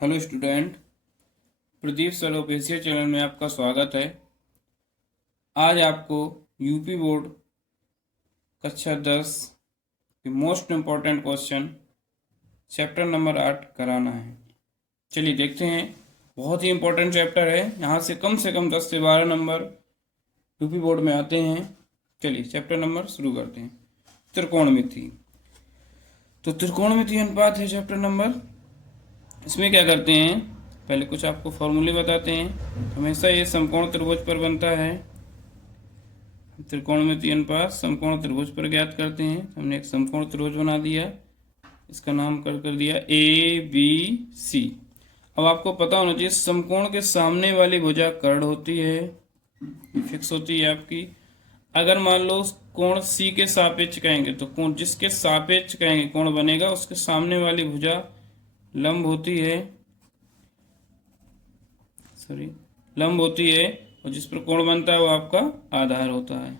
Hello student, Pradeep sir official channel में आपका स्वागत है। आज आपको यूपी बोर्ड कक्षा 10 के most important question chapter number 8 कराना है। चलिए देखते हैं। बहुत ही इम्पोर्टेंट चैप्टर है, यहाँ से कम 10 से 12 नंबर यूपी बोर्ड में आते हैं। चलिए चैप्टर नंबर शुरू करते हैं। त्रिकोणमिति। तो त्रिकोणमिति अनुपात है चैप्टर नंबर। इसमें क्या करते हैं, पहले कुछ आपको फॉर्मूले बताते हैं। हमेशा ये समकोण त्रिभुज पर बनता है। त्रिकोणमिति अनुपात समकोण त्रिभुज पर ज्ञात करते हैं। हमने एक समकोण त्रिभुज बना दिया, इसका नाम कर दिया ABC। अब आपको पता होना चाहिए समकोण के सामने वाली भुजा कर्ण होती है, फिक्स होती है आपकी। अगर मान लो कोण C के सापेक्ष कहेंगे तो कोण जिसके सापेक्ष कहेंगे कोण बनेगा उसके सामने वाली भुजा लंब होती है, लंब होती है, और जिस पर कोण बनता है वो आपका आधार होता है।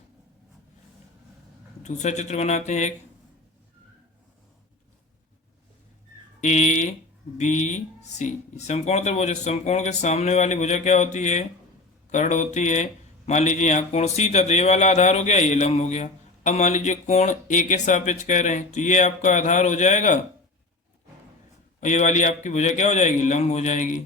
दूसरा चित्र बनाते हैं एक ABC। समकोण त्रिभुज, समकोण के सामने वाली भुजा क्या होती है, कर्ण होती है। मान लीजिए यहाँ कोण C था तो ये वाला आधार हो गया, ये लंब हो गया। अब मान लीजिए कोण A के सापेक्ष कह रहे हैं तो ये आपका आधार हो जाएगा और ये वाली आपकी भुजा क्या हो जाएगी, लंब हो जाएगी।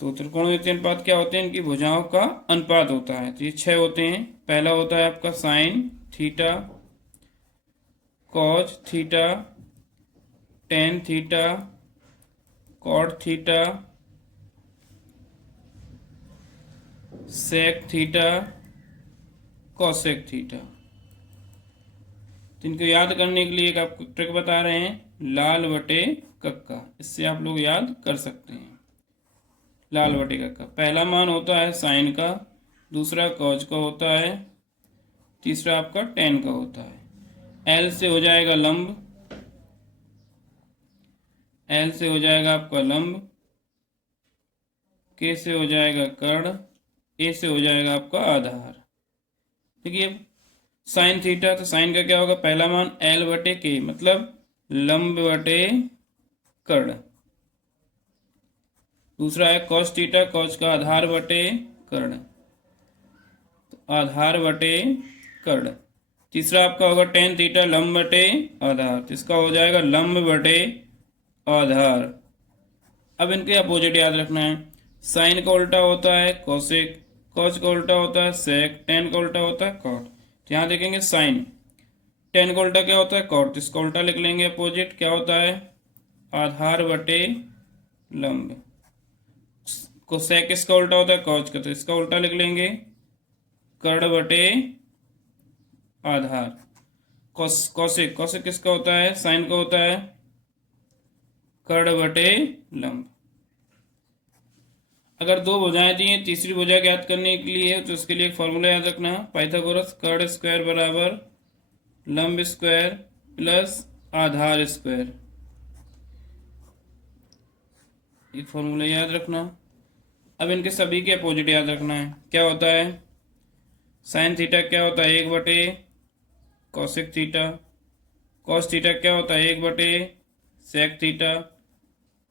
तो त्रिकोणमिति अनुपात क्या होते हैं, इनकी भुजाओं का अनुपात होता है। तो ये 6 होते हैं। पहला होता है आपका sine theta, cos theta, tan theta, cot theta, sec theta, cosec theta. तो इनको याद करने के लिए एक आपको ट्रिक बता रहे हैं, लाल बटे कक्का। इससे आप लोग याद कर सकते हैं। लाल बटे कक्का, पहला मान होता है साइन का, दूसरा कॉज का होता है, तीसरा आपका टेन का होता है। एल से हो जाएगा लंब, एल से हो जाएगा आपका लंब, के से हो जाएगा कर्ण, ए से हो जाएगा आपका आधार। देखिए साइन थीटा, तो साइन का क्या होगा, पहला मान एल बटे के, मतलब लंब बटे कर्ण। दूसरा है कॉस थीटा, कॉस का आधार बटे कर्ण, तो आधार बटे कर्ण। तीसरा आपका होगा टेन थीटा, लंब बटे आधार, तो इसका हो जाएगा लंब बटे आधार। अब इनके अपोजिट याद रखना है। साइन का उल्टा होता है कोसेक, कॉस का उल्टा होता है सेक, टेन का उल्टा होता है कॉट। तो यहाँ देखेंगे साइन, टेन का उल्टा क्या होता है कॉट, तो इसका उल्टा लिख लेंगे अपोजिट, क्या होता है आधार बटे लंब। कोसेक इसका उल्टा होता है कॉस का, तो इसका उल्टा लिख लेंगे कर्ण बटे आधार। कौशिक, कौशिक किसका होता है, साइन का होता है कर्ण बटे लंब। अगर दो भुजाएं दी हैं, तीसरी भुजा ज्ञात करने के लिए तो उसके लिए एक फॉर्मूला याद रखना, पाइथागोरस कर्ण स्क्वायर बराबर लंब स्क्वायर प्लस आधार स्क्वायर। एक फॉर्मूला याद रखना। अब इनके सभी के अपोजिट याद रखना है। क्या होता है साइन थीटा, क्या होता है 1 बटे कॉसेक थीटा, कॉस थीटा क्या होता है 1 बटे सेक थीटा,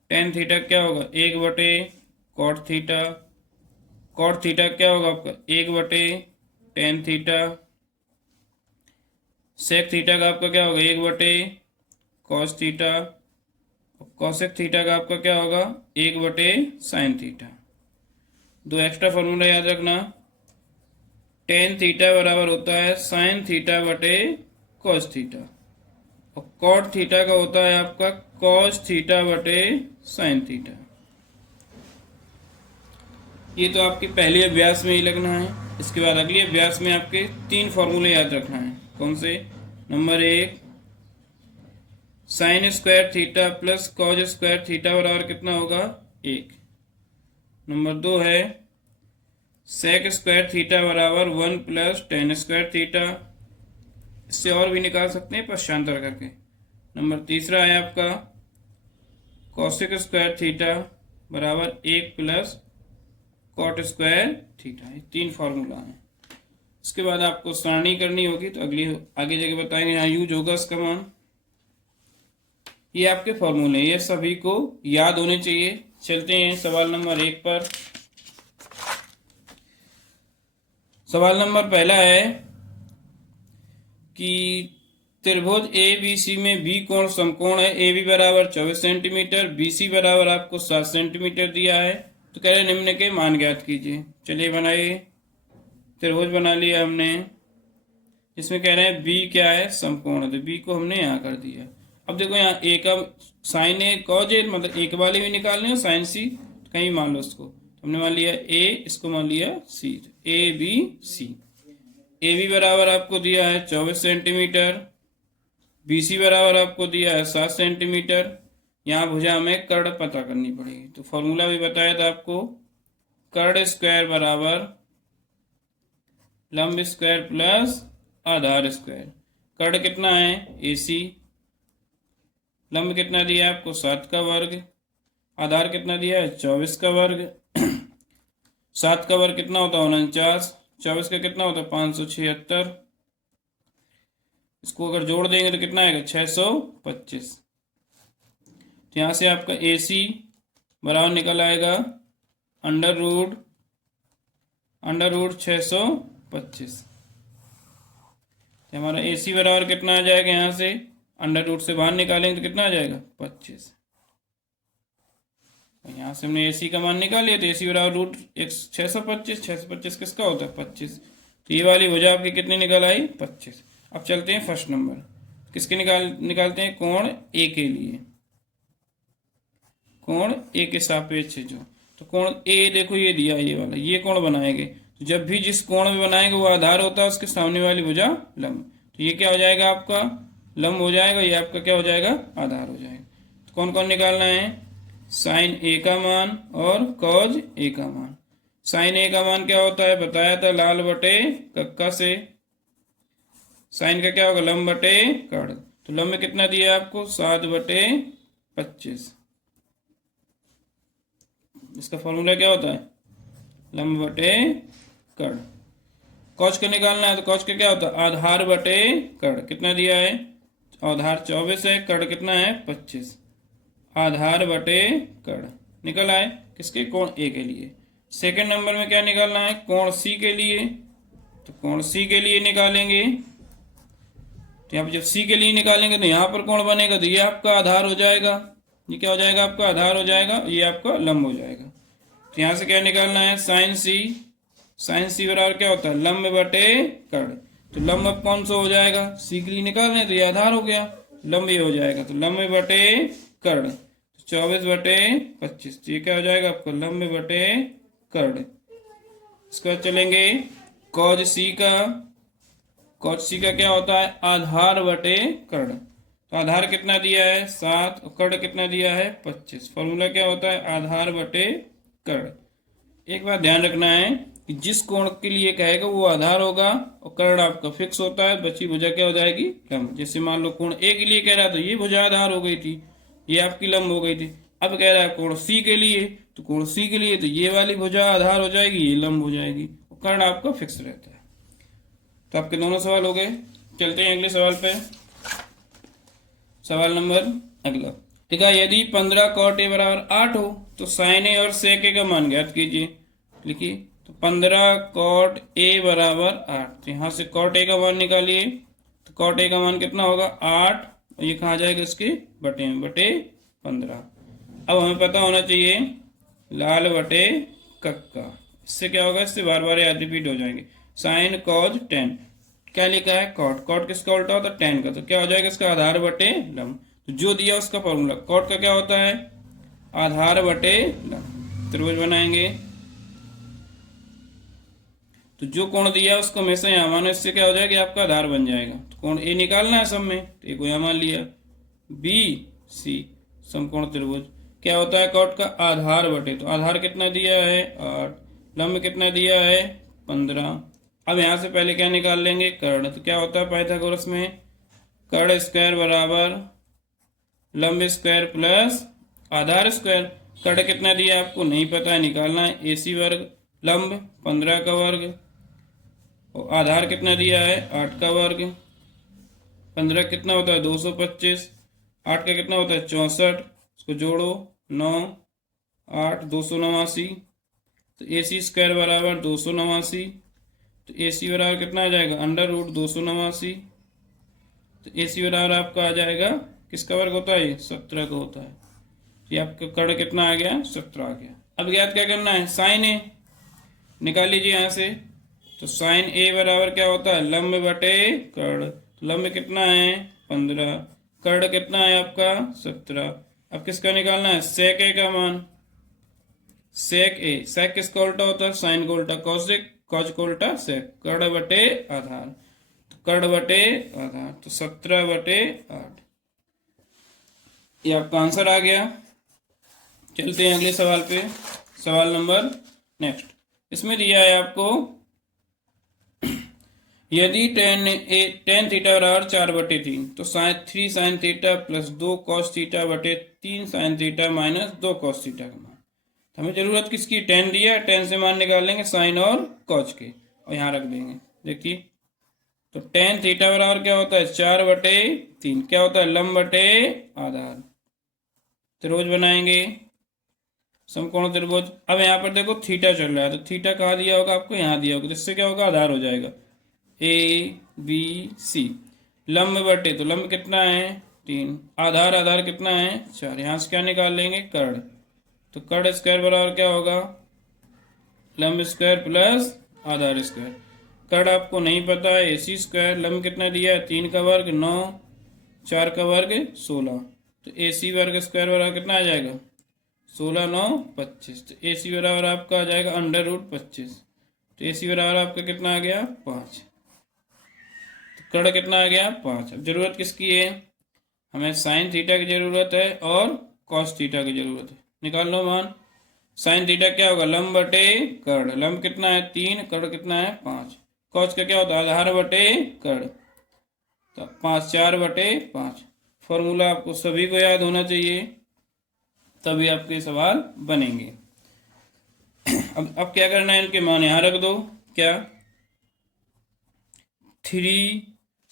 टेन थीटा क्या होगा 1 बटे कॉट थीटा, कॉट थीटा क्या होगा आपका 1 बटे टेन थीटा, सेक थीटा का आपका क्या होगा 1 बटे कॉस थीटा, कॉसेक थीटा का आपका क्या होगा 1 बटे साइन थीटा। दो एक्स्ट्रा फॉर्मूला याद रखना, टेन थीटा बराबर होता है साइन थीटा बटे कॉस थीटा, और कॉट थीटा का होता है आपका कॉस थीटा बटे साइन थीटा। ये तो आपके पहले अभ्यास में ही लगना है। इसके बाद अगले अभ्यास में आपके 3 फॉर्मूले याद रखना है। कौन से, number 1 sign square theta plus cos square theta बराबर कितना होगा 1। नंबर 2 है सेक स्क्वायर थीटा बराबर 1 प्लस टेन स्क्वायर थीटा। इससे और भी निकाल सकते हैं पश्चांतर करके। नंबर तीसरा है आपका कॉसेक स्क्वायर थीटा बराबर 1 प्लस कॉट स्क्वायर थीटा। ये 3 फॉर्मूला है। इसके बाद आपको सारणी करनी होगी, तो आगे जगह बताएंगे, यहाँ यूज होगा इसका मान। ये आपके फॉर्मूले, ये सभी को याद होने चाहिए। चलते हैं सवाल नंबर 1 पर। सवाल नंबर पहला है कि त्रिभुज ए बी सी में बी कोण समकोण है। ए बी बराबर 24 सेंटीमीटर, बी सी बराबर आपको 7 सेंटीमीटर दिया है। तो कह रहे निम्न के मान ज्ञात कीजिए। चलिए बनाइए, त्रिभुज बना लिया हमने। इसमें कह रहे हैं बी क्या है, समकोण है, तो बी को हमने यहाँ कर दिया। अब देखो यहाँ ए का साइन ए कॉज ए, मतलब एक वाले भी निकालने हो, साइन सी कहीं मान लो उसको। तो हमने मान लिया ए, इसको मान लिया सी, A B C. A B बराबर आपको दिया है 24 सेंटीमीटर, बी सी बराबर आपको दिया है 7 सेंटीमीटर। यहाँ भुजा हमें कर्ण पता करनी पड़ेगी। तो फॉर्मूला भी बताया था आपको, कर्ण स्क्वायर बराबर लंब स्क्वायर प्लस आधार स्क्वायर। कर्ण कितना है ए सी, लंब कितना दिया है आपको 7 का वर्ग, आधार कितना दिया है 24 का वर्ग। 7 का वर्ग कितना होता है 49, 24 का कितना होता है 576। इसको अगर जोड़ देंगे तो कितना आएगा 625। तो यहाँ से आपका ए सी बराबर निकल आएगा अंडर रूट 625। तो हमारा ए सी बराबर कितना आ जाएगा, यहाँ से अंडर रूट से बाहर निकालेंगे तो कितना आ जाएगा 25। यहाँ से हमने ए सी का मान निकाल लिया, तो ए सी बराबर रूट 625। 625 किसका होता है 25। तो ये वाली भुजा आपकी कितनी निकल आई 25। अब चलते हैं फर्स्ट नंबर, किसके निकालते हैं, कोण ए के लिए। कोण ए के सापेक्ष जो, तो कोण ए देखो ये दिया, ये वाला ये कोण बनाएंगे। तो जब भी जिस कोण में बनाएंगे वो आधार होता है, उसके सामने वाली भुजा लंब। तो ये क्या हो जाएगा आपका लंब हो जाएगा, ये आपका क्या हो जाएगा आधार हो जाएगा। तो कौन कौन निकालना है, साइन ए का मान और कॉज ए का मान। साइन ए का मान क्या होता है बताया था, लाल बटे कक्का से। साइन का क्या होगा लंब बटे कर्ण। तो लंब में कितना दिया है आपको 7 बटे 25। इसका फॉर्मूला क्या होता है लंब बटे कर्ण। कॉज का निकालना है, तो कॉज का क्या होता है आधार बटे कर्ण। कितना दिया है आधार 24 है, कर्ण कितना है 25। आधार बटे कर्ण निकल आए किसके, कोण ए के लिए। सेकंड नंबर में क्या निकालना है, कोण सी के लिए। तो कोण सी के लिए निकालेंगे, तो यहाँ पर जब सी के लिए निकालेंगे तो यहाँ पर कोण बनेगा, तो ये आपका आधार हो जाएगा। ये क्या हो जाएगा आपका आधार हो जाएगा, ये आपका लंब हो जाएगा। तो यहाँ से क्या निकालना है साइन सी। साइन सी बराबर क्या होता है लंब बटे कर्ण। तो लंब अब कौन सा हो जाएगा, सी के लिए निकाल रहे हैं तो ये आधार हो गया, लंब ये हो जाएगा। तो लंब बटे कर्ण, तो 24 बटे 25। तो ये क्या हो जाएगा आपको लंब बटे कर्ण। इसके बाद चलेंगे कॉज सी का। कॉज सी का क्या होता है आधार बटे कर्ण। तो आधार कितना दिया है 7 और कर्ण कितना दिया है 25। फॉर्मूला क्या होता है आधार बटे कर्ण। एक बात ध्यान रखना है कि जिस कोण के लिए कहेगा वो आधार होगा और कर्ण आपका फिक्स होता है, बची भुजा क्या हो जाएगी लंब। जैसे मान लो कोण ए के लिए कह रहा था ये भुजा आधार हो गई थी, ये आपकी लंब हो गई थी। अब कह रहा है कोण सी के लिए, तो कोण सी के लिए तो ये वाली भुजा आधार हो जाएगी, ये लंब हो जाएगी और कर्ण आपका फिक्स रहता है। तो आपके दोनों सवाल हो गए। चलते हैं अगले सवाल पे। सवाल नंबर अगला, ठीक है, यदि 15 कॉट ए बराबर 8 हो तो साइन ए और सेक ए का मान ज्ञात कीजिए। लिखिए, तो 15 कॉट ए बराबर 8। तो यहाँ से कॉट ए का मान निकालिए, तो कॉट ए का मान कितना होगा 8 और ये कहाँ जाएगा इसके बटे में, बटे 15। अब हमें पता होना चाहिए लाल बटे कक्का। इससे क्या होगा, इससे बार बार याद रिपीट हो जाएंगे। साइन कॉज टेन, क्या लिखा है कॉट। कॉट किसका उल्टा होता है टेन का, तो क्या हो जाएगा इसका आधार बटे लंब। तो जो दिया उसका फॉर्मूला, कॉट का क्या होता है आधार बटे लंब। त्रिभुज बनाएंगे, तो जो कोण दिया उसको हमेशा यहाँ मानो, इससे क्या हो जाएगा आपका आधार बन जाएगा। तो कोण ए निकालना है सब में, तो ए को यहाँ मान लिया, बी सी समकोण त्रिभुज। क्या होता है कॉट का आधार बटे, तो आधार कितना दिया है 8, लंब कितना दिया है 15। अब यहाँ से पहले क्या निकाल लेंगे कर्ण। तो क्या होता है पाइथागोरस में, कर्ण स्क्वायर बराबर लंब स्क्वायर प्लस आधार स्क्वायर। कर्ण कितना दिया आपको नहीं पता है, निकालना है AC वर्ग, लंब 15 का वर्ग और आधार कितना दिया है 8 का वर्ग। 15 कितना होता है 225, 8 का कितना होता है 64, इसको जोड़ो 9 8 289, तो AC स्क्वायर बराबर 289, तो AC बराबर कितना आ जाएगा अंडर रूट 289, तो AC बराबर आपका आ जाएगा किसका वर्ग होता है ये 17 का होता है। ये आपका कर्ण कितना आ गया 17 आ गया। अब ज्ञात क्या करना है साइन ए निकाल लीजिए यहाँ से, तो साइन ए बराबर क्या होता है लंब बटे कर्ण, तो लंब कितना है 15, कर्ण कितना है आपका 17। अब किसका निकालना है सेक ए का मान, सेक ए, सेक किसका उल्टा होता है साइन का उल्टा कॉसेक, कॉज का उल्टा सेक, कर्ण बटे आधार, तो कर्ण बटे आधार, तो 17 बटे 8, ये आपका आंसर आ गया। चलते हैं अगले सवाल पे, सवाल नंबर नेक्स्ट। इसमें दिया है आपको यदि टेन थीटा बराबर 4/3, तो 3 sign theta plus 2 cos theta बटे 3 sign theta minus 2 cos theta का मान। तो हमें जरूरत किसकी, टेन दिया, टेन से मान निकाल लेंगे साइन और कॉस के और यहाँ रख देंगे। देखिए तो टेन थीटा बराबर क्या होता है 4/3, क्या होता है लंब बटे आधार, त्रिभुज बनाएंगे समकोण त्रिभुज। अब यहाँ पर देखो थीटा चल रहा है, तो थीटा कहाँ दिया होगा आपको यहाँ दिया होगा, जिससे क्या होगा आधार हो जाएगा ABC, लंब बटे, तो लंब कितना है 3, आधार आधार कितना है 4, यहाँ से क्या निकाल लेंगे कर्ण, तो कर्ण स्क्वायर बराबर क्या होगा लंब स्क्वायर प्लस आधार स्क्वायर, कर्ण आपको नहीं पता है AC स्क्वायर, लंब कितना दिया है 3 का वर्ग 9, 4 का वर्ग 16, तो AC वर्ग स्क्वायर बराबर कितना आ जाएगा 16 9 25, तो AC बराबर आपका आ जाएगा अंडर रूट 25, तो AC बराबर आपका कितना आ गया 5, तो कर्ण कितना आ गया 5। अब जरूरत किसकी है, हमें साइन थीटा की जरूरत है और कॉस थीटा की जरूरत है, निकाल लो मान। साइन थीटा क्या होगा लंब बटे कर्ण, लंब कितना है 3, कर्ण कितना है 5, कॉस का क्या होता है आधार बटे कर्ण, तो 5 4/5। फॉर्मूला आपको सभी को याद होना चाहिए, तभी आपके सवाल बनेंगे। अब क्या करना है, इनके मान यहाँ रख दो, क्या 3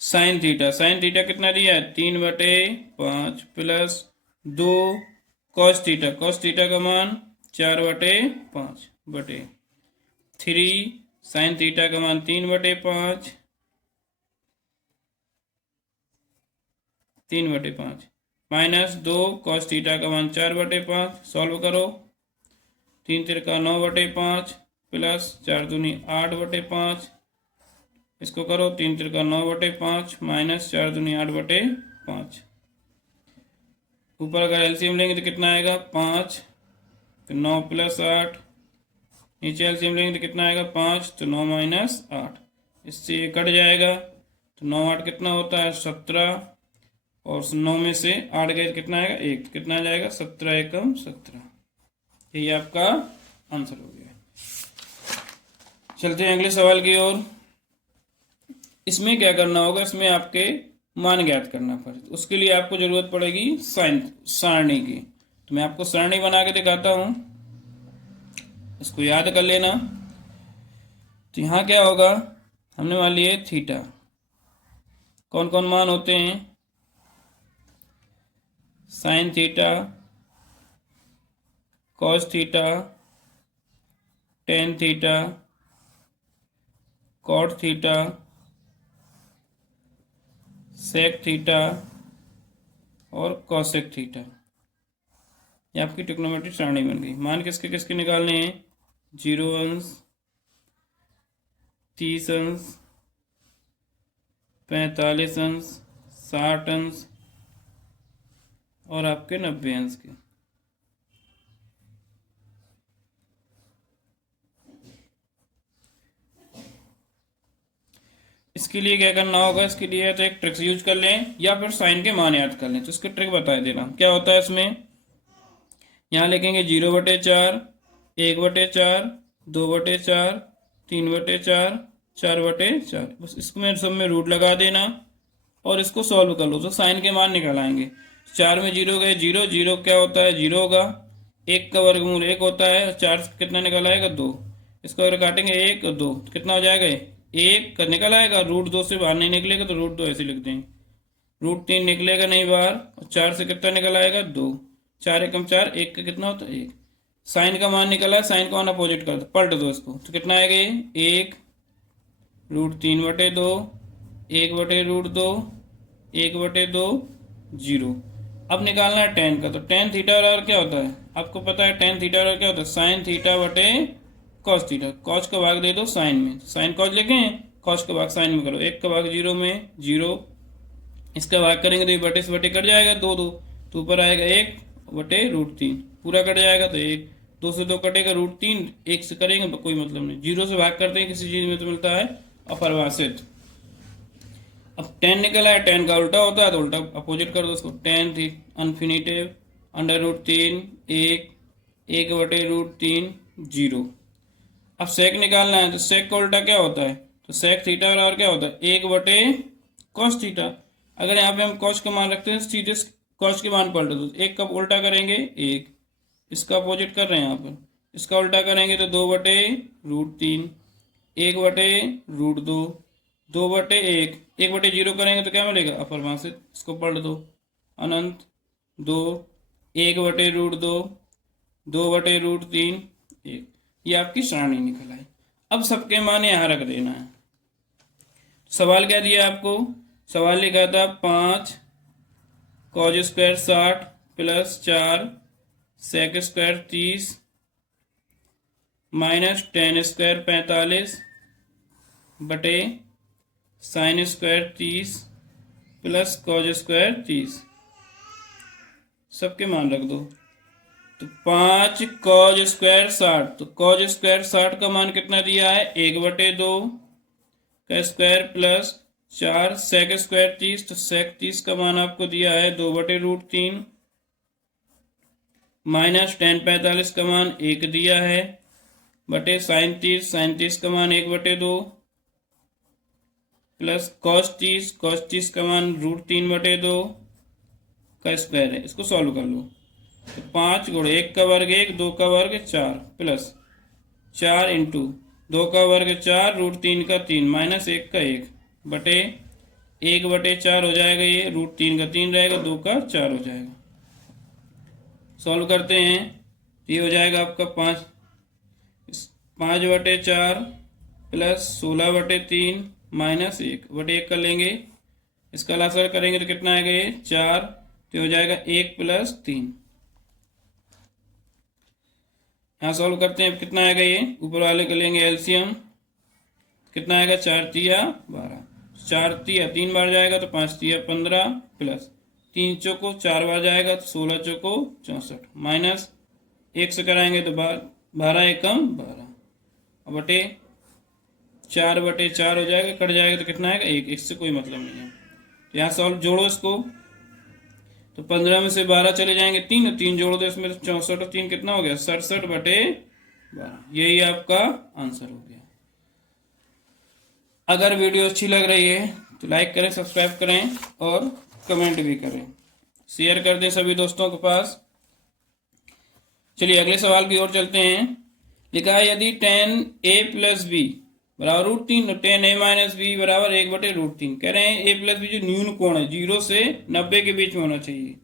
साइन थीटा, साइन थीटा कितना दिया है 3/5 plus 2 cos theta, cos theta का मान 4/5 बटे 3 साइन थीटा का मान 3/5 माइनस 2 कॉस थीटा का मान 4/5, सॉल्व करो, 3 तिरका 9/5 प्लस 4 दूनी 8/5, इसको करो 3 तिरका 9/5 माइनस 4 दूनी 8/5, ऊपर अगर एलसीएम लेंगे तो कितना आएगा 5, तो 9 प्लस 8, नीचे एलसीएम लेंगे तो कितना आएगा 5, तो 9 माइनस 8, इससे ये कट जाएगा, तो 9 8 कितना होता है 17, और 9 में से 8 गए कितना आएगा 1, तो कितना आ जाएगा 17 एकम 17, यही आपका आंसर हो गया। चलते हैं अगले सवाल की ओर। इसमें क्या करना होगा, इसमें आपके मान ज्ञात करना पड़ेगा, तो उसके लिए आपको जरूरत पड़ेगी सारणी की, तो मैं आपको सारणी बना के दिखाता हूं, इसको याद कर लेना। तो यहाँ क्या होगा, हमने मान लिए थीटा, कौन कौन मान होते हैं sine theta, cos theta, tan theta, cot theta, sec theta और कॉसेक थीटा, ये आपकी ट्रिग्नोमेट्रिक सारणी बन गई। मान किसके किसके निकालने हैं 0 अंश, 30 अंश, 45 अंश, 60 अंश और आपके 90 अंश के। इसके लिए क्या करना होगा, इसके लिए तो एक ट्रिक्स यूज कर लें या फिर साइन के मान याद कर लें, तो इसके ट्रिक बता देना क्या होता है। इसमें यहाँ लिखेंगे 0/4, 1/4, 2/4, 3/4, 4/4, बस इसमें सब में रूट लगा देना और इसको सॉल्व कर लो, तो साइन के मान निकल आएंगे। 4 में 0 गए 0, 0 क्या होता है 0 होगा, 1 का वर्गमूल 1 होता है, 4 कितना निकल आएगा 2, इसको अगर काटेंगे 1 और 2 कितना हो जाएगा 1 का निकल आएगा, √2 से बाहर नहीं निकलेगा तो √2 ऐसे लिख देंगे, √3 निकलेगा नहीं बाहर, और 4 से कितना निकल आएगा 2, 4 एकम 4, 1 का कितना होता है 1। साइन का मान निकला है, साइन का मान अपोजिट कर दो, पलट दो इसको, तो कितना आएगा ये 1 √3/2, 1/√2, 1/2, 0। अब निकालना है tan का, तो tan थीटा बराबर क्या होता है, आपको पता है tan थीटा बराबर क्या होता है, साइन थीटा बटे कॉस थीटा। कॉस का भाग दे दो साइन में, साइन कॉस लिखें, कॉस का भाग साइन में करो, 1 का भाग 0 में 0, इसका भाग करेंगे तो ये बटे से बटे कट जाएगा, 2 2 तो ऊपर आएगा 1/√3, पूरा कट जाएगा तो 1, 2 से 2 कटेगा √3, 1 से करेंगे तो कोई मतलब नहीं, 0 से भाग करते हैं किसी चीज में तो मिलता है अपरिभाषित। अब tan निकला है, tan का उल्टा होता है तो उल्टा अपोजिट कर दो उसको, tan थी अनफिनिटिव √3 1, 1/√3 0। अब सेक निकालना है, तो सेक का उल्टा क्या होता है, तो सेक थीटा बराबर क्या होता है 1/cos थीटा। अगर यहाँ पे हम cos का मान रखते हैं सीधे cos के मान पलट दो, 1 का उल्टा करेंगे 1, इसका अपोजिट कर रहे हैं यहाँ पर, इसका उल्टा करेंगे तो 2/√3, 1/√2, 2/1, 1/0 करेंगे तो क्या मिलेगा अपरिभाषित, इसको पलट दो, अनंत 2, 1/√2, 2/√3 1, ये आपकी सारणी निकल आई। अब सबके मान यहाँ रख देना है। सवाल क्या दिया आपको, सवाल लिखा था 5 cos square 60 plus 4 sec square 30 minus tan square 45 बटे sine square 30 plus cos square 30, सबके मान रख दो। तो 5 cos स्क्वायर 60, तो cos स्क्वायर 60 का मान कितना दिया है 1/2 का स्क्वायर प्लस 4 sec स्क्वायर 30, तो sec 30 का मान आपको दिया है 2/√3 माइनस tan 45 का मान 1 दिया है बटे साइन 30 का मान 1/2 प्लस cos 30 का मान √3/2 का स्क्वायर है। इसको सॉल्व कर लो, तो 5 गुणे 1 का वर्ग 1, 2 का वर्ग 4 प्लस 4 इंटू 2 का वर्ग 4 √3 का 3 माइनस 1 का 1 बटे 1/4 हो जाएगा, ये √3 का 3 रहेगा, 2 का 4 हो जाएगा। सॉल्व करते हैं, ये हो जाएगा आपका 5/4 प्लस 16/3 माइनस 1/1 कर लेंगे, इसका लासर करेंगे तो कितना आएगा ये 4, तो हो जाएगा 1 प्लस 3। यहाँ सॉल्व करते हैं, कितना आएगा ये ऊपर वाले के लेंगे एलसीएम, कितना आएगा 4 तिया 12, 4 तिया 3 बार जाएगा तो 5 तिया 15 प्लस 3 चौको 4 बार जाएगा तो 16 चौको 64 माइनस 1 से कराएंगे तो 12 एकम 12 बटे 4/4 हो जाएगा, कट जाएगा तो कितना आएगा 1, इससे कोई मतलब नहीं है। तो यहाँ सॉल्व जोड़ो इसको, तो 15 में से 12 चले जाएंगे 3, 3 जोड़ दो इसमें 64 और 3 कितना हो गया 67/12, यही आपका आंसर हो गया। अगर वीडियो अच्छी लग रही है तो लाइक करें, सब्सक्राइब करें और कमेंट भी करें, शेयर कर दें सभी दोस्तों के पास। चलिए अगले सवाल की ओर चलते हैं। लिखा है यदि tan a प्लस बी बराबर √3, तो tan a माइनस बी बराबर 1/√3। कह रहे हैं a प्लस बी जो न्यून कोण है 0 से 90 के बीच में होना चाहिए,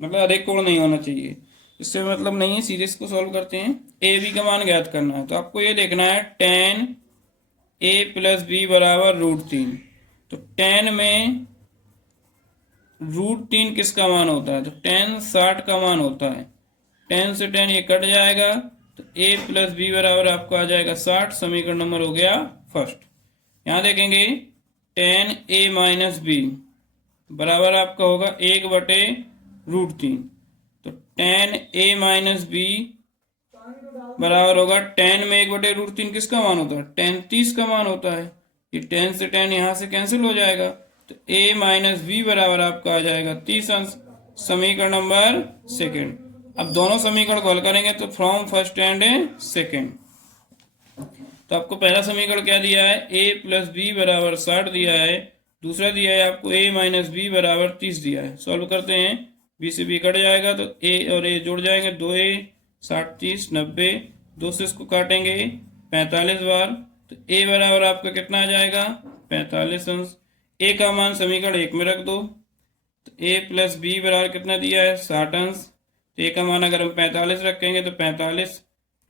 मतलब अधिक कोण नहीं होना चाहिए, इससे मतलब नहीं है। सीधे इसको सॉल्व करते हैं, ए बी का मान ज्ञात करना है, तो आपको ये देखना है tan a प्लस बी बराबर √3। तो tan में √3 किसका मान होता है, तो tan 60 का मान होता है, tan से tan ये कट जाएगा, तो a प्लस बी बराबर आपका आ जाएगा 60, समीकरण नंबर हो गया फर्स्ट। यहाँ देखेंगे tan a माइनस बी बराबर आपका होगा 1/√3, तो tan a माइनस बी बराबर होगा tan में 1/√3 किसका मान होता है, tan 30 का मान होता है, ये tan से tan यहाँ से कैंसिल हो जाएगा, तो a माइनस बी बराबर आपका आ जाएगा 30 अंश, समीकरण नंबर सेकेंड। अब दोनों समीकरण को हल करेंगे तो फ्रॉम फर्स्ट एंड सेकेंड, तो आपको पहला समीकरण क्या दिया है a प्लस बी बराबर 60 दिया है, दूसरा दिया है आपको a माइनस बी बराबर 30 दिया है। सॉल्व करते हैं, b से b कट जाएगा तो a और a जुड़ जाएंगे, 2a 60 30 90, 2 से इसको काटेंगे 45 बार, तो a बराबर आपका कितना आ जाएगा 45 अंश। a का मान समीकरण 1 में रख दो, तो a प्लस बी बराबर कितना दिया है 60 अंश। तो a का मान अगर हम 45 रखेंगे तो 45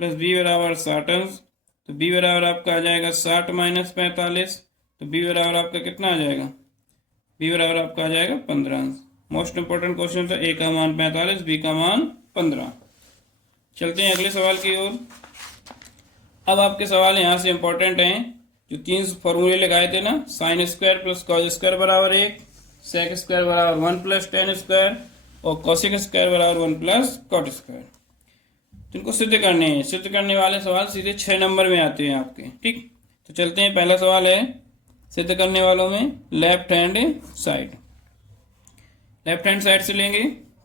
प्लस बी बराबर 60 अंश। तो b बराबर आपका आ जाएगा 60 माइनस 45। तो b बराबर आपका कितना आ जाएगा, b बराबर आपका आ जाएगा 15 अंश। मोस्ट इंपॉर्टेंट क्वेश्चन था, a का मान 45, b का मान 15। चलते हैं अगले सवाल की ओर। अब आपके सवाल यहाँ से इंपॉर्टेंट हैं, जो 3 फॉर्मूले लगाए थे ना, sign square plus cos square बराबर 1, सेक स्क्वायर बराबर 1 प्लस टेन स्क्वायर और कॉसिक स्क्वायर बराबर 1 प्लस कॉट स्क्वायर। तो इनको सिद्ध करने हैं। सिद्ध करने वाले सवाल सीधे 6 नंबर में आते हैं आपके, ठीक। तो चलते हैं, पहला सवाल है सिद्ध करने वालों में left hand side. Left hand side से लेंगे,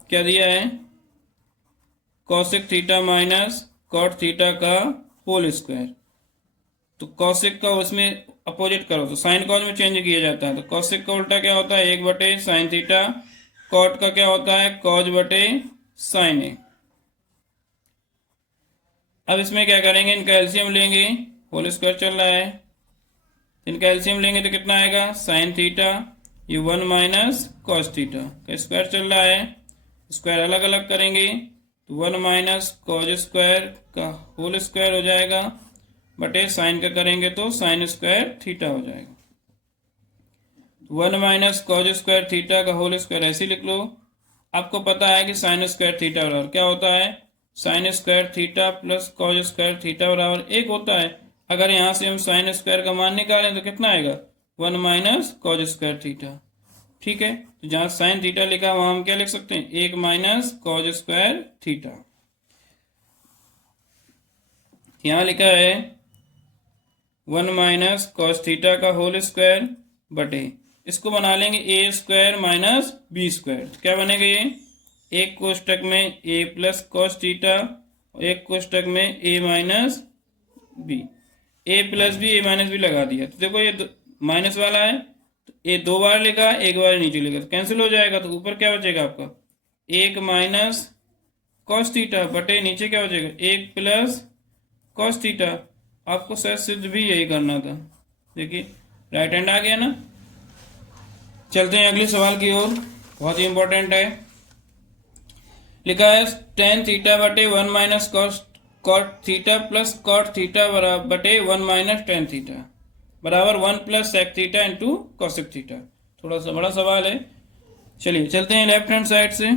क्या दिया है, cosec theta minus cot theta का होल स्क्वायर। तो कॉसिक का उसमें अपोजिट करो तो साइन कॉस में चेंज किया जाता है। तो कॉसिक का उल्टा क्या होता है, 1 बटे साइन थीटा। कॉट का क्या होता है, कॉज बटे साइन ए। अब इसमें क्या करेंगे, इनका एलसीएम लेंगे, होल स्क्वायर चल रहा है, इनका एलसीएम लेंगे तो कितना आएगा, साइन थीटा, ये 1 माइनस कॉस थीटा का स्क्वायर चल रहा है। स्क्वायर अलग अलग करेंगे तो 1 माइनस कॉज स्क्वायर का होल स्क्वायर हो जाएगा, बटे साइन का करेंगे तो साइन स्क्वायर थीटा हो जाएगा। 1 माइनस कॉज स्क्वायर थीटा का होल स्क्वायर ऐसे लिख लो। आपको पता है कि साइन स्क्वायर थीटा बराबर क्या होता है, sign square theta plus cos square theta बराबर 1 होता है। अगर यहाँ से हम साइन स्क्वायर का मान निकालें तो कितना आएगा, 1 माइनस कॉज स्क्वायर थीटा, ठीक है। तो जहाँ साइन थीटा लिखा वहां हम क्या लिख सकते हैं, 1 माइनस कॉज स्क्वायर थीटा। यहाँ लिखा है 1 माइनस कॉस थीटा का होल स्क्वायर बटे, इसको बना लेंगे ए स्क्वायर माइनस बी स्क्वायर। क्या बनेगा ये, एक कोष्टक में ए प्लस कॉस थीटा और एक कोष्टक में ए minus B. A plus B A minus B लगा दिया तो देखो ये माइनस वाला है, तो ए 2 बार लिखा, 1 बार नीचे लिखा, तो कैंसिल हो जाएगा। तो ऊपर क्या बचेगा आपका, 1 माइनस कॉस थीटा बटे नीचे क्या बचेगा, 1 प्लस कॉस थीटा। आपको शायद सिद्ध भी यही करना था, देखिए राइट हैंड आ गया ना। चलते हैं अगले सवाल की ओर, बहुत ही इंपॉर्टेंट है। लिखा है टेन थीटा बटे 1 minus cot theta plus cot theta बटे 1 माइनस टेन थीटा बराबर 1 plus sec theta into cosec theta. थोड़ा सा बड़ा सवाल है, चलिए चलते हैं लेफ्ट हैंड साइड से।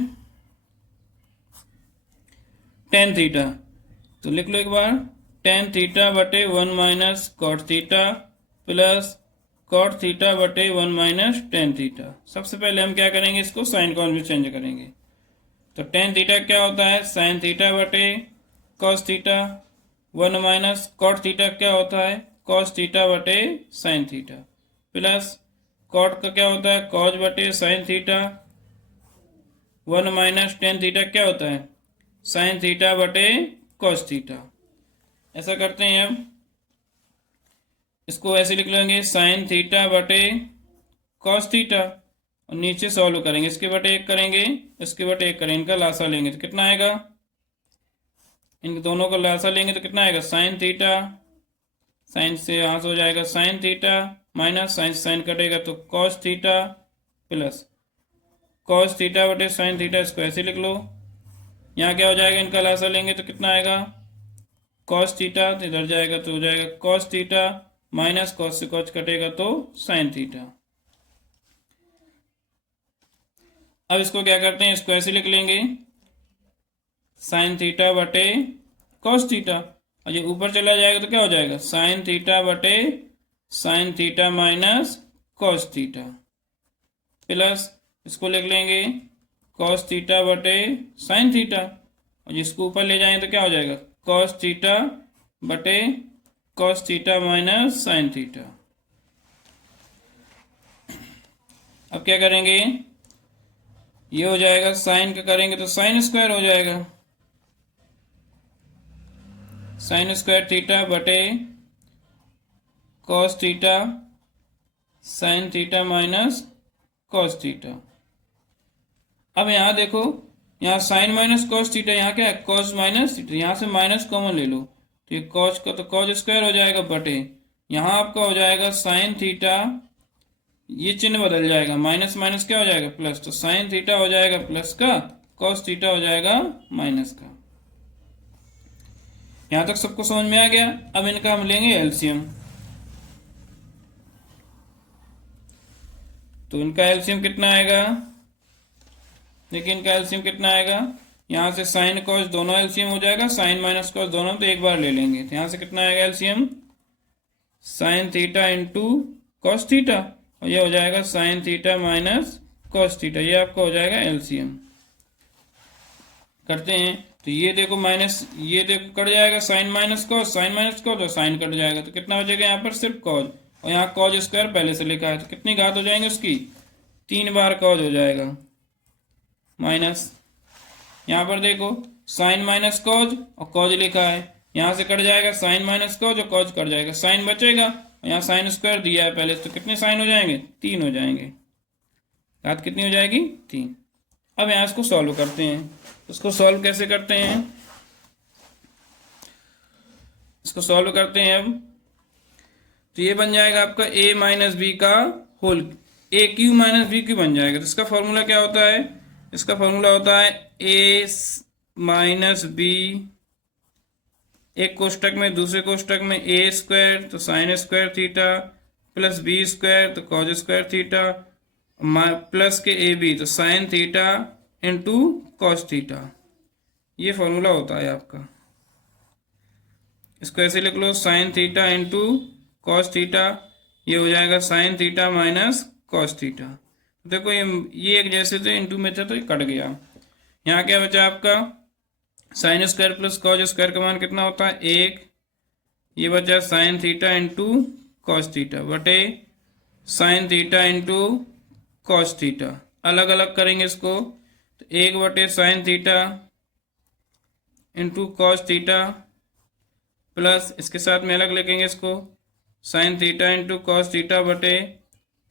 टेन थीटा तो लिख लो एक बार, टेन थीटा बटे 1 minus cot theta plus cot theta बटे 1 माइनस टेन थीटा। सबसे पहले हम क्या करेंगे, इसको साइन कॉस में चेंज करेंगे। तो टेन थीटा क्या होता है, साइन थीटा बटे cos theta, 1 minus cot theta क्या होता है, कॉस थीटा बटे साइन थीटा, प्लस कॉट का क्या होता है, कॉज बटे sine theta, 1 minus tan theta क्या होता है, साइन थीटा बटे कॉस थीटा। ऐसा करते हैं, अब इसको ऐसे लिख लेंगे, साइन थीटा बटे कॉस थीटा और नीचे सॉल्व करेंगे, इसके बटे 1 करेंगे, इसके बटे 1 करेंगे, इनका लासा लेंगे तो कितना आएगा, इन दोनों का लासा लेंगे तो कितना आएगा, साइन थीटा, साइन से यहाँ से हो जाएगा sine theta minus sine sine कटेगा तो cos theta plus cos theta बटे साइन थीटा, इसको ऐसे लिख लो। यहाँ क्या हो जाएगा, इनका लासा लेंगे तो कितना आएगा, कॉस थीटा, तो इधर जाएगा तो हो जाएगा कॉस थीटा माइनस कॉस से कॉस कटेगा तो साइन थीटा। अब इसको क्या करते हैं, इसको ऐसे लिख लेंगे, साइन थीटा बटे कॉस थीटा, और ये ऊपर चला जाएगा तो क्या हो जाएगा, साइन थीटा बटे sine theta minus cos theta plus इसको लिख लेंगे कॉस थीटा बटे साइन थीटा, और जिसको ऊपर ले जाएंगे तो क्या हो जाएगा, कॉस थीटा बटे cos theta minus sine theta. अब क्या करेंगे, ये हो जाएगा, साइन का करेंगे तो साइन स्क्वायर हो जाएगा, साइन स्क्वायर थीटा बटे cos theta sine theta minus cos theta. अब यहाँ देखो, यहाँ साइन माइनस कॉस थीटा, यहाँ क्या है कॉस माइनस थीटा, यहाँ से माइनस कॉमन ले लो तो ये कॉस का तो कॉस स्क्वायर हो जाएगा बटे यहाँ आपका हो जाएगा साइन थीटा ये चिन्ह बदल जाएगा, माइनस माइनस क्या हो जाएगा प्लस, तो साइन थीटा हो जाएगा प्लस का, कॉस थीटा हो जाएगा माइनस का। यहां तक सबको समझ में आ गया। अब इनका हम लेंगे एलसीएम। तो इनका एलसीएम कितना आएगा, देखिए इनका एलसीएम कितना आएगा, यहां से साइन कॉस दोनों एलसीएम हो जाएगा, साइन माइनस कॉस दोनों तो एक बार ले लेंगे, तो यहां से कितना आएगा LCM, sign theta into cos theta, और ये हो जाएगा sine theta minus cos theta, ये आपका हो जाएगा एलसीएम। करते हैं, तो ये देखो माइनस, ये देखो कट जाएगा, sine minus cos, sine minus cos तो साइन कट जाएगा, तो कितना बचेगा यहाँ पर सिर्फ कॉज, और यहाँ कॉज स्क्वायर पहले से लिखा है, तो कितनी घात हो जाएंगे उसकी, 3 बार कॉज हो जाएगा माइनस। यहाँ पर देखो साइन माइनस कॉज और कॉज लिखा है, यहाँ से कट जाएगा साइन माइनस कॉज और कॉज कट जाएगा, साइन बचेगा, और यहाँ साइन स्क्वायर दिया है पहले, तो कितने साइन हो जाएंगे, 3 हो जाएंगे, घात कितनी हो जाएगी 3। अब यहाँ इसको सॉल्व करते हैं, इसको सॉल्व कैसे करते हैं, इसको सॉल्व करते हैं अब। तो ये बन जाएगा आपका a माइनस बी का होल, ए क्यू माइनस बी क्यू बन जाएगा। तो इसका फॉर्मूला क्या होता है, इसका फॉर्मूला होता है a माइनस बी, एक कोष्टक में दूसरे कोष्टक में a स्क्वायर तो sine square theta plus B square तो कॉज स्क्वायर थीटा प्लस के ए बी तो sine theta into cos theta, ये फॉर्मूला होता है आपका। इसको ऐसे लिख लो, sine theta into cos theta, ये हो जाएगा sine theta minus cos theta. देखो ये एक जैसे थे, इंटू में थे तो ये कट गया। यहाँ क्या बचा आपका, sine square plus cos square का मान कितना होता है 1, ये बचा sine theta into cos theta बटे sine theta into cos theta. अलग अलग करेंगे इसको, तो 1 बटे sine theta into cos theta plus इसके साथ में अलग लिखेंगे इसको, sine theta into cos theta बटे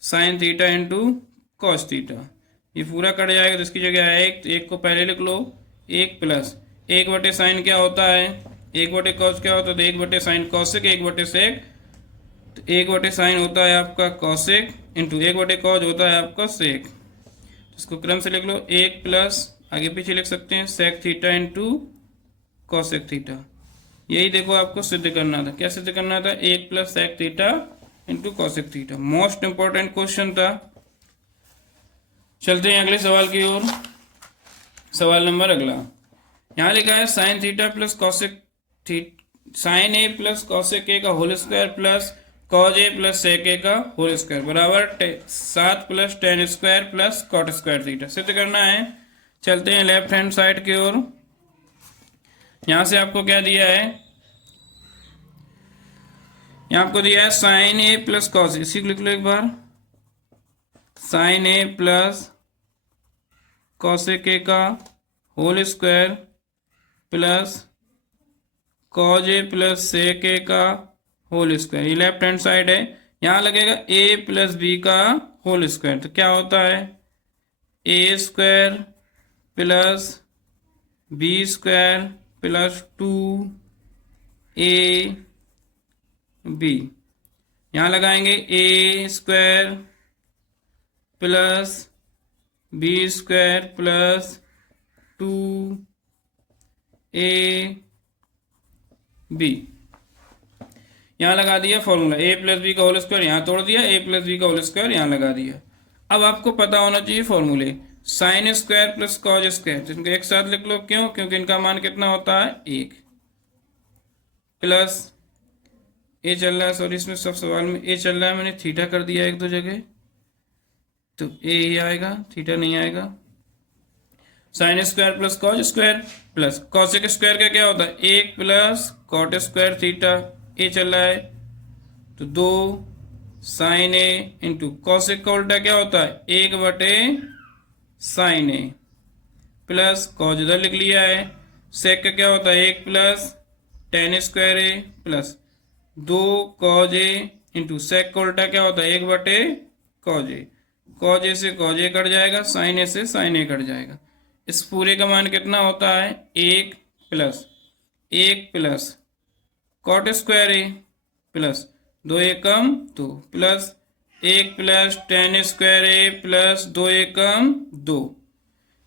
sine theta into cos theta. ये पूरा कट जाएगा तो इसकी जगह है 1, तो 1 को पहले लिख लो, 1 प्लस 1 बटे साइन क्या होता है, 1 बटे कॉस क्या होता है, तो 1 बटे साइन कॉसेक, 1 बटे सेक, तो 1 बटे साइन होता है आपका कॉसेक इंटू 1 बटे कॉस होता है आपका सेक। इसको क्रम से लिख लो, 1 प्लस आगे पीछे लिख सकते हैं sec theta into cosec theta. यही देखो आपको सिद्ध करना था, क्या सिद्ध करना था, 1 plus sec theta into cosec theta. Most important question था। चलते हैं अगले सवाल की ओर। सवाल नंबर अगला, यहाँ लिखा है sine theta plus cosec sine A plus cosec A का whole square plus cos A plus sec A का होल स्क्वायर बराबर 7 plus tan square plus cot square theta सिद्ध करना है। चलते हैं लेफ्ट हैंड साइड की ओर। यहां से आपको क्या दिया है, यहां आपको दिया है साइन ए प्लस कॉस, इसी को लिख लो एक बार, sine A plus cosec A का whole square plus cos A plus sec A का होल स्क्वायर। ये लेफ्ट हैंड साइड है, यहां लगेगा ए प्लस बी का होल स्क्वायर, तो क्या होता है A square plus B square plus 2ab। यहां लगाएंगे A square plus B square plus 2ab, यहां लगा दिया फॉर्मूला, ए प्लस बी का होल स्क्वायर यहां तोड़ दिया, ए प्लस बी का होल स्क्वायर यहां लगा दिया। अब आपको पता होना चाहिए फॉर्मूले, sign square plus cause square, तो इनको एक साथ लिख लो, क्यों, क्योंकि इनका मान कितना होता है 1 प्लस ए चल रहा है, सॉरी इसमें सब सवाल में ए चल रहा है, मैंने थीटा कर दिया एक दो जगह, तो ए ही आएगा, थीटा नहीं आएगा। Sign square plus cause square plus cosec square का क्या होता है 1 प्लस कॉट स्क्वायर थीटा, ए चल रहा है तो 2 साइन ए इंटू कॉसेक का उल्टा क्या होता है 1 बटे साइन ए प्लस कॉज इधर लिख लिया है, सेक का क्या होता है 1 प्लस टेन स्क्वायर ए प्लस 2 कॉज ए इंटू सेक का उल्टा क्या होता है 1 बटे कॉज ए, कॉज ए से कॉज ए कट जाएगा, साइन ए से साइन ए कट जाएगा। इस पूरे का मान कितना होता है 1 प्लस कॉट स्क्वायर ए प्लस 2 एकम 2 प्लस 1 प्लस टेन स्क्वायर ए प्लस 2 एकम 2।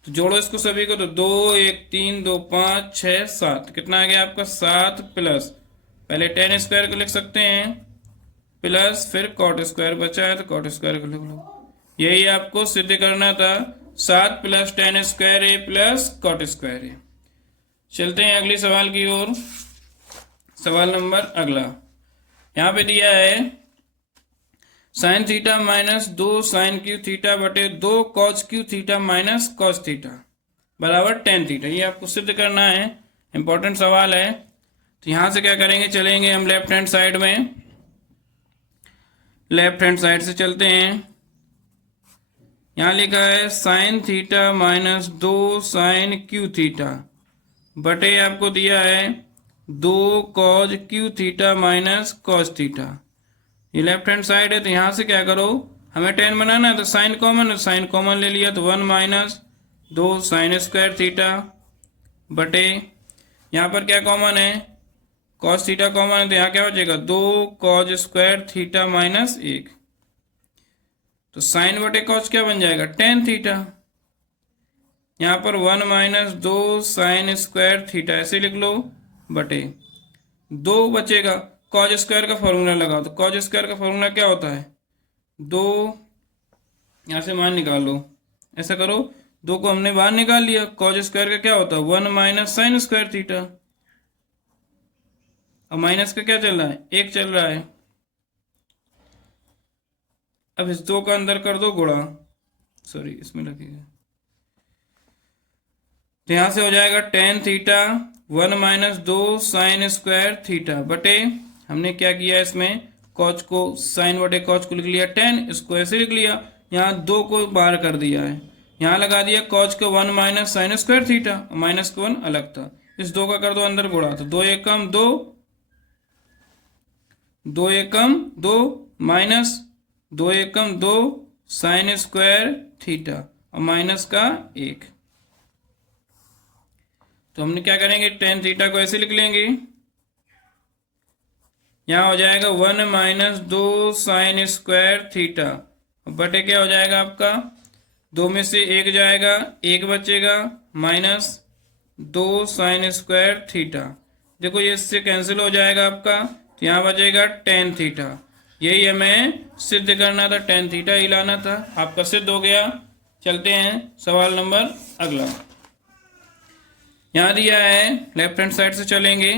तो जोड़ो इसको सभी को, तो 2 1 3 2 5 6 7, कितना आ गया आपका 7 प्लस, पहले टेन स्क्वायर को लिख सकते हैं प्लस फिर कॉट स्क्वायर बचा है तो कॉट स्क्वायर को लिख लो। यही आपको सिद्ध करना था, 7 प्लस टेन स्क्वायर ए प्लस कॉट स्क्वायर ए। चलते हैं अगले सवाल की ओर। सवाल नंबर अगला यहाँ पे दिया है sine theta minus 2 sine cube theta बटे 2 cos cube theta minus cos theta बराबर टेन थीटा। ये आपको सिद्ध करना है, इंपॉर्टेंट सवाल है। तो यहां से क्या करेंगे, चलेंगे हम लेफ्ट हैंड साइड में, लेफ्ट हैंड साइड से चलते हैं। यहां लिखा है sine theta minus 2 sine cube theta बटे आपको दिया है 2 cos cube theta minus cos theta. ये लेफ्ट हैंड साइड है, तो यहां से क्या करो, हमें टेन बनाना है तो साइन कॉमन है, साइन कॉमन ले लिया तो 1 माइनस 2 साइन स्क्वायर थीटा बटे यहां पर क्या कॉमन है, कॉस थीटा कॉमन है, तो यहाँ क्या बचेगा 2 कॉज स्क्वायर थीटा माइनस 1। तो साइन बटे कॉस क्या बन जाएगा टेन थीटा। यहां पर 1 माइनस 2 साइन स्क्वायर थीटा ऐसे लिख लो बटे 2 बचेगा, कॉज स्क्वायर का फॉर्मूला लगाओ। तो कॉज स्क्वायर का फॉर्मूला क्या होता है 2, यहां से मान निकाल लो, ऐसा करो 2 को हमने बाहर निकाल लिया, कॉज स्क्वायर का क्या होता है 1 माइनस साइन स्क्वायर थीटा, और माइनस का क्या चल रहा है 1 चल रहा है। अब इस 2 का अंदर कर दो गुणा, सॉरी इसमें लगेगा, तो यहां से हो जाएगा tan theta 1 minus 2 sign square theta बटे हमने क्या किया इसमें कॉच को साइन बटे कॉच को लिख लिया 10, इसको ऐसे लिख लिया, यहाँ 2 को बाहर कर दिया है, यहाँ लगा दिया कॉच को 1 minus sign square theta, minus को 1 अलग था, इस 2 का कर दो अंदर गुणा, तो 2 एकम 2 2 एकम 2 माइनस 2 एकम 2 साइन स्क्वायर थीटा और माइनस का 1। तो हमने क्या करेंगे टेन थीटा को ऐसे लिख लेंगे, यहां हो जाएगा 1 माइनस 2 साइन स्क्वायर थीटा बटे क्या हो जाएगा आपका 2 में से 1 जाएगा 1 बचेगा माइनस 2 साइन स्क्वायर थीटा। देखो ये इससे कैंसिल हो जाएगा आपका, तो यहाँ बचेगा टेन थीटा। यही हमें सिद्ध करना था, टेन थीटा ही लाना था, आपका सिद्ध हो गया। चलते हैं सवाल नंबर अगला। यहां दिया है लेफ्ट हैंड साइड से चलेंगे,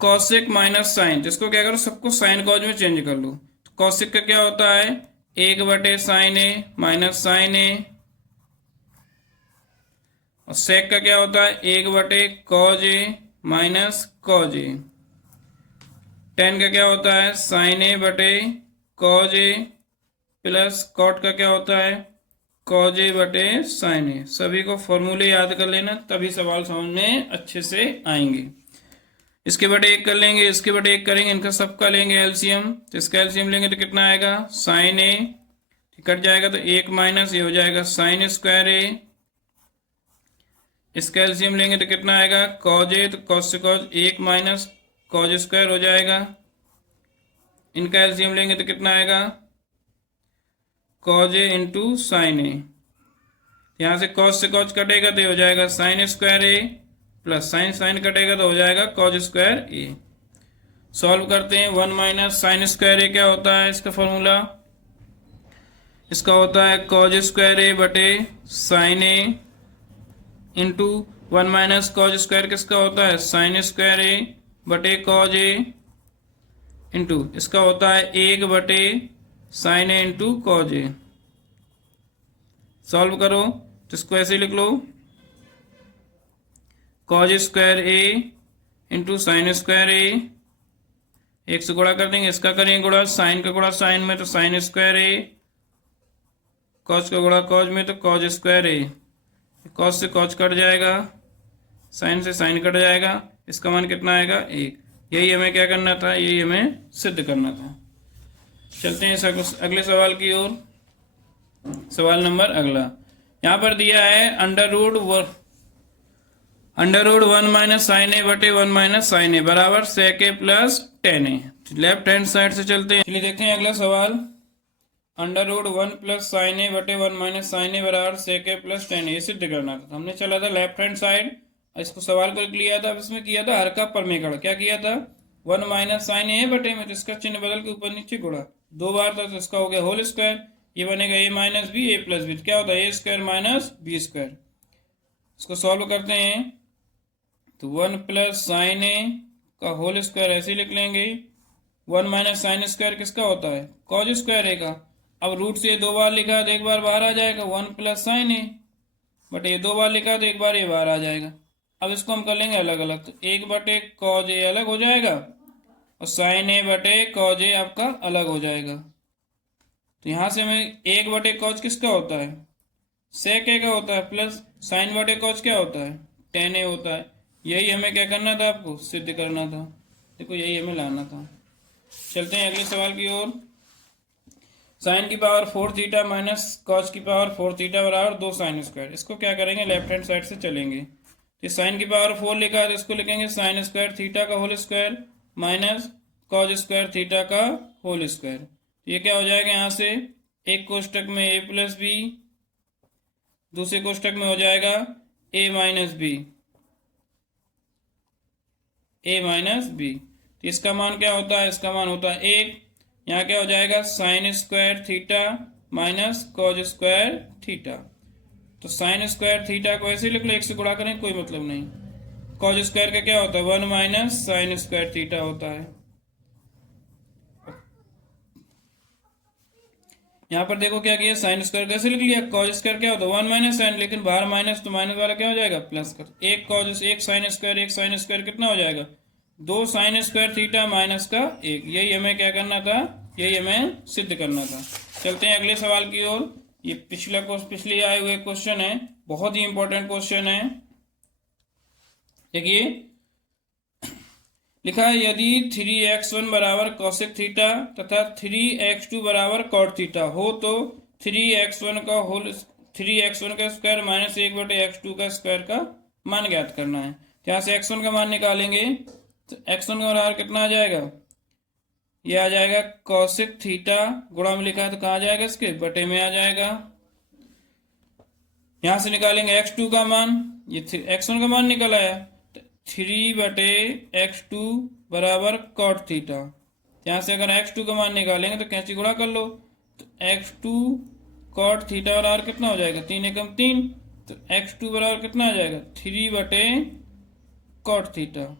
कॉसेक माइनस साइन, जिसको क्या करो सबको साइन कॉज में चेंज कर लो। तो कॉसेक का क्या होता है 1 बटे साइन ए माइनस साइन ए, और सेक का क्या होता है 1 बटे कॉज ए माइनस कॉज ए। टेन का क्या होता है साइन ए बटे कॉज ए प्लस कॉट का क्या होता है कॉज ए बटे साइन ए। सभी को फॉर्मूले याद कर लेना, तभी सवाल समझ में अच्छे से आएंगे। इसके बटे 1 कर लेंगे, इसके बटे 1 करेंगे, इनका सबका लेंगे एलसीएम, तो इसका एलसीएम लेंगे तो कितना आएगा साइन ए कट जाएगा तो 1 माइनस ये हो जाएगा साइन स्क्वायर ए, इसका एलसीएम लेंगे तो कितना आएगा कॉज ए, तो कॉज से कॉज 1 माइनस कॉज स्क्वायर हो जाएगा, इनका एलसीएम लेंगे तो कितना आएगा कॉज ए इंटू साइन ए। यहां से कॉज से कॉज कटेगा तो ये हो जाएगा साइन स्क्वायर ए प्लस साइन साइन कटेगा तो हो जाएगा कॉज स्क्वायर ए। सॉल्व करते हैं, 1 माइनस साइन स्क्वायर ए क्या होता है इसका फॉर्मूला, इसका होता है कॉज स्क्वायर ए बटे साइन ए इंटू 1 माइनस कॉज स्क्वायर किसका होता है साइन स्क्वायर ए बटे कॉज ए इंटू इसका होता है 1 बटे साइन ए इंटू कॉज ए। सॉल्व करो तो इसको ऐसे लिख लो कॉज स्क्वायर ए इंटू साइन स्क्वायर ए, 1 से गुणा कर देंगे, इसका करेंगे गुणा, साइन का गुणा साइन में तो साइन स्क्वायर ए, कॉज का गुणा कॉज में तो कॉज स्क्वायर ए, कॉज से कॉज कट जाएगा, साइन से साइन कट जाएगा, इसका मान कितना आएगा 1। यही हमें क्या करना था, यही हमें सिद्ध करना था। चलते हैं अगले सवाल की ओर। सवाल नंबर अगला यहां पर दिया है अंडर रूट 1 माइनस साइन ए बटे 1 माइनस साइन ए बराबर सेक ए प्लस टेन ए। लेफ्ट हैंड साइड से चलते हैं, चलिए देखते हैं अगला सवाल। अंडर रूट 1 प्लस साइन ए बटे 1 माइनस साइन ए बराबर सेक ए प्लस टेन ए सिद्ध करना था। हमने चला था लेफ्ट हैंड साइड, इसको सवाल को लिया था, अब इसमें किया था हर का परमेकड़। क्या किया था? 1 माइनस साइन ए बटे में, तो इसका चिन्ह बदल के ऊपर नीचे गुणा 2 बार था, तो इसका हो गया होल स्क्वायर। ये बनेगा A minus B, A plus B, क्या होता है A square minus B square. इसको सॉल्व करते हैं तो 1 प्लस साइन ए का होल स्क्वायर ऐसे लिख लेंगे। 1 माइनस साइन स्क्वायर किसका होता है? कॉज स्क्वायर ए का। अब रूट से 2 बार लिखा तो एक बार बाहर आ जाएगा 1 प्लस साइन ए, बट ये 2 बार लिखा तो एक बार ये बाहर आ जाएगा। अब इसको हम कर लेंगे अलग अलग, तो 1 बटे कॉज ए अलग हो जाएगा और साइन ए बटे कॉज ए आपका अलग हो जाएगा। तो यहां से हमें 1 बटे कॉज किसका होता है? सेक ए का होता है, प्लस साइन बटे कॉज क्या होता है? टेन ए होता है। यही हमें क्या करना था? आपको सिद्ध करना था। देखो यही हमें लाना था। चलते हैं अगले सवाल की ओर। साइन की पावर 4 थीटा माइनस कॉस की पावर 4 थीटा बराबर 2 साइन स्क्वायर। इसको क्या करेंगे? लेफ्ट हैंड साइड से चलेंगे। तो साइन की पावर 4 लिखा है तो इसको लिखेंगे साइन स्क्वायर थीटा का whole square minus cos square theta का होल स्क्वायर। ये क्या हो जाएगा? यहाँ से एक कोष्टक में ए प्लस बी, दूसरे कोष्टक में हो जाएगा ए माइनस बी, ए माइनस बी। तो इसका मान क्या होता है? इसका मान होता है 1। यहाँ क्या हो जाएगा? Sign square theta minus cos square theta. तो साइन स्क्वायर थीटा को ऐसे लिख लो, 1 से गुणा करें कोई मतलब नहीं। कॉज स्क्वायर का क्या होता है? 1 माइनस साइन स्क्वायर थीटा होता है। यहाँ पर देखो क्या किया, साइन स्क्वायर कैसे लिख लिया? कॉज स्क्वायर क्या होता है? 1 माइनस साइन, लेकिन बाहर माइनस, तो माइनस वाला क्या हो जाएगा? प्लस कर। एक कॉज, एक साइन स्क्वायर, एक साइन स्क्वायर कितना हो जाएगा? 2 साइन स्क्वायर थीटा माइनस का 1। यही हमें क्या करना था? यही हमें सिद्ध करना था। चलते हैं अगले सवाल की ओर। ये पिछले आए हुए क्वेश्चन है, बहुत ही इंपॉर्टेंट क्वेश्चन है। देखिए लिखा है यदि 3x1 बराबर कोसेक थीटा तथा 3x2 बराबर कॉट थीटा हो तो 3x1 का स्क्वायर माइनस 1 बटे x2 का स्क्वायर का मान ज्ञात करना है। तो यहाँ से x1 का मान निकालेंगे तो x1 का बराबर कितना आ जाएगा? ये आ जाएगा कोसेक थीटा, गुणा में लिखा है तो कहाँ आ जाएगा? इसके बटे में आ जाएगा। यहां से निकालेंगे x2 का मान, ये x1 का मान निकल आया, 3 बटे x2 बराबर कॉट थीटा। यहाँ से अगर x2 का मान निकालेंगे तो कैंची गुणा कर लो, तो x2 कॉट थीटा बराबर कितना हो जाएगा? 3 एकम 3, तो x2 बराबर कितना आ जाएगा? 3 बटे कॉट थीटा।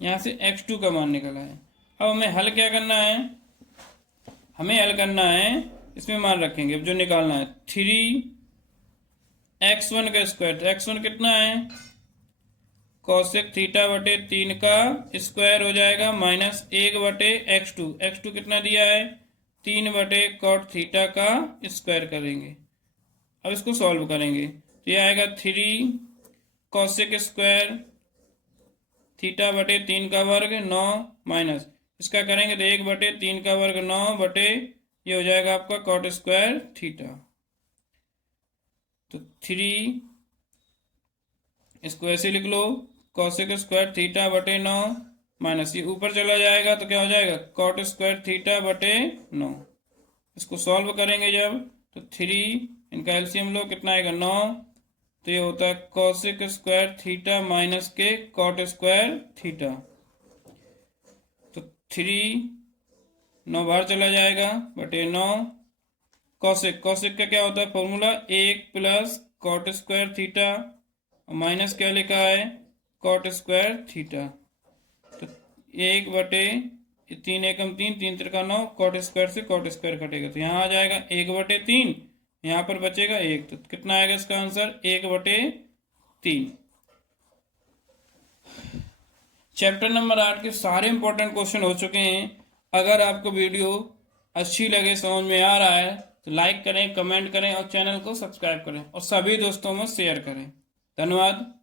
यहाँ से x2 का मान निकला है। अब हमें हल क्या करना है? हमें हल करना है, इसमें मान रखेंगे। अब जो निकालना है 3x1 का स्क्वायर, तो x1 कितना है? कोसेक थीटा बटे 3 का स्क्वायर हो जाएगा माइनस 1 बटे x2 कितना दिया है? 3 बटे कॉट थीटा का स्क्वायर करेंगे। अब इसको सॉल्व करेंगे तो ये आएगा 3 कोसेक स्क्वायर थीटा बटे 3 का वर्ग 9 माइनस इसका करेंगे तो 1 बटे 3 का वर्ग 9 बटे ये हो जाएगा आपका कॉट स्क्वायर थीटा। तो 3 इसको ऐसे लिख लो, कोसेक स्क्वायर थीटा बटे 9 माइनस ये ऊपर चला जाएगा तो क्या हो जाएगा? कॉट स्क्वायर थीटा बटे 9। इसको सॉल्व करेंगे जब तो 3 इनका एलसीएम लो, कितना आएगा? 9। तो ये होता है कोसेक स्क्वायर थीटा माइनस के कॉट स्क्वायर थीटा। तो 3 9 बाहर चला जाएगा बटे 9। कोसेक का क्या होता है formula? 1 plus cot square theta minus क्या लिखा है? Cot square theta. तो 1 बटे 3 एकम 3, 3 त्रिका 9, कॉट स्क्वायर से कॉट स्क्वायर कटेगा तो यहाँ आ जाएगा 1 बटे 3, यहाँ पर बचेगा 1, तो कितना आएगा इसका आंसर? 1 बटे 3। चैप्टर नंबर 8 के सारे इंपॉर्टेंट क्वेश्चन हो चुके हैं। अगर आपको वीडियो अच्छी लगे, समझ में आ रहा है तो लाइक करें, कमेंट करें और चैनल को सब्सक्राइब करें और सभी दोस्तों में शेयर करें। धन्यवाद।